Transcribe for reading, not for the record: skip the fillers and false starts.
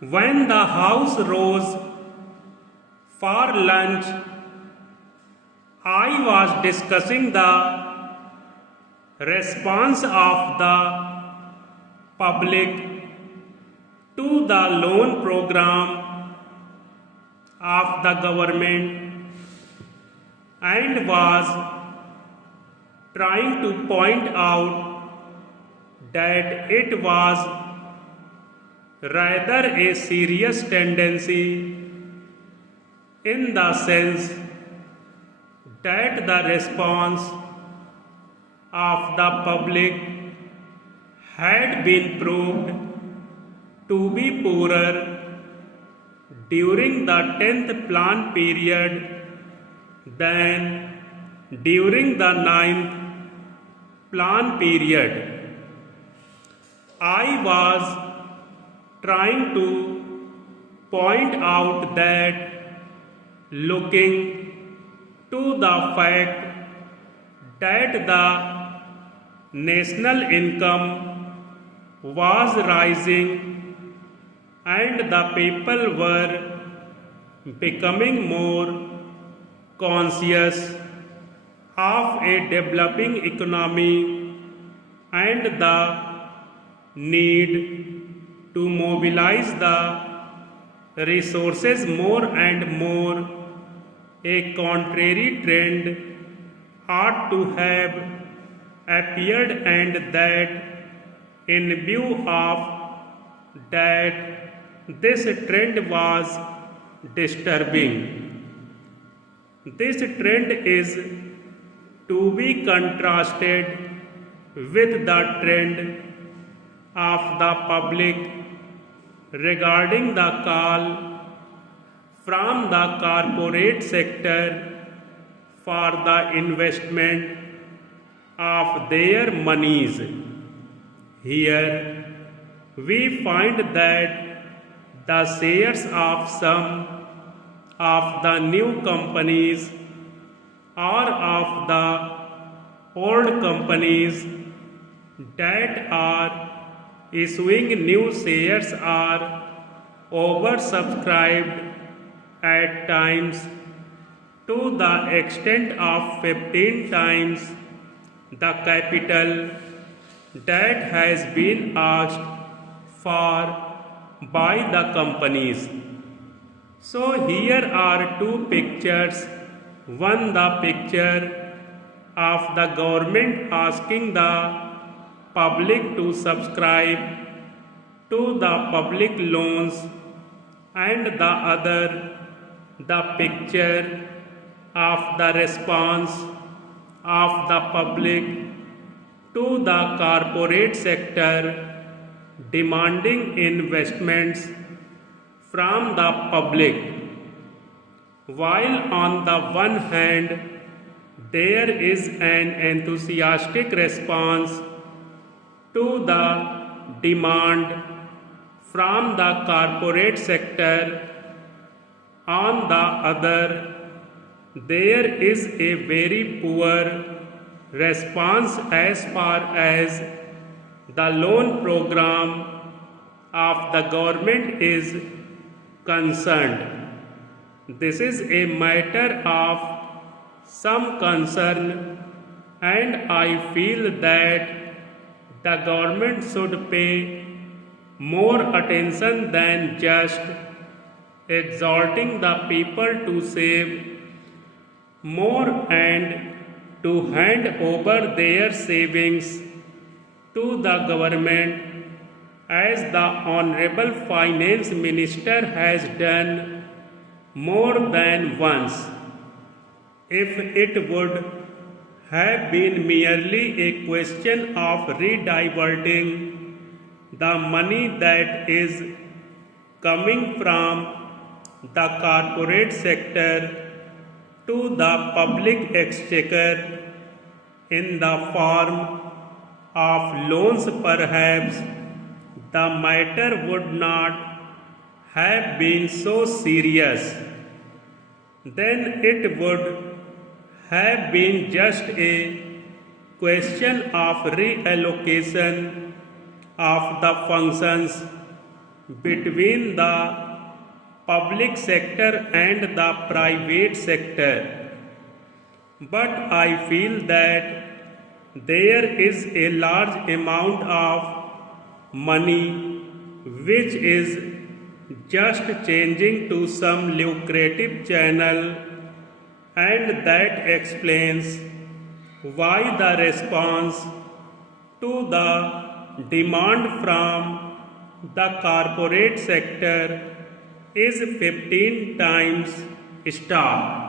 When the house rose for lunch, I was discussing the response of the public to the loan program of the government and was trying to point out that it was rather a serious tendency in the sense that the response of the public had been proved to be poorer during the 10th plan period than during the 9th plan period. I was trying to point out that looking to the fact that the national income was rising and the people were becoming more conscious of a developing economy and the need to mobilize the resources more and more, a contrary trend ought to have appeared, and that in view of that this trend was disturbing. This trend is to be contrasted with the trend of the public regarding the call from the corporate sector for the investment of their monies. Here we find that the shares of some of the new companies or of the old companies that are issuing new shares are oversubscribed at times to the extent of 15 times the capital that has been asked for by the companies. So here are two pictures. One, the picture of the government asking the public to subscribe to the public loans, and the other, the picture of the response of the public to the corporate sector demanding investments from the public. While on the one hand there is an enthusiastic response to the demand from the corporate sector, on the other there is a very poor response as far as the loan program of the government is concerned. This is a matter of some concern, and I feel that the government should pay more attention than just exhorting the people to save more and to hand over their savings to the government, as the Honorable Finance Minister has done more than once. If it would have been merely a question of rediverting the money that is coming from the corporate sector to the public exchequer in the form of loans, perhaps the matter would not have been so serious. Then it would have been just a question of reallocation of the functions between the public sector and the private sector, but I feel that there is a large amount of money which is just changing to some lucrative channel, and that explains why the response to the demand from the corporate sector is 15 times star.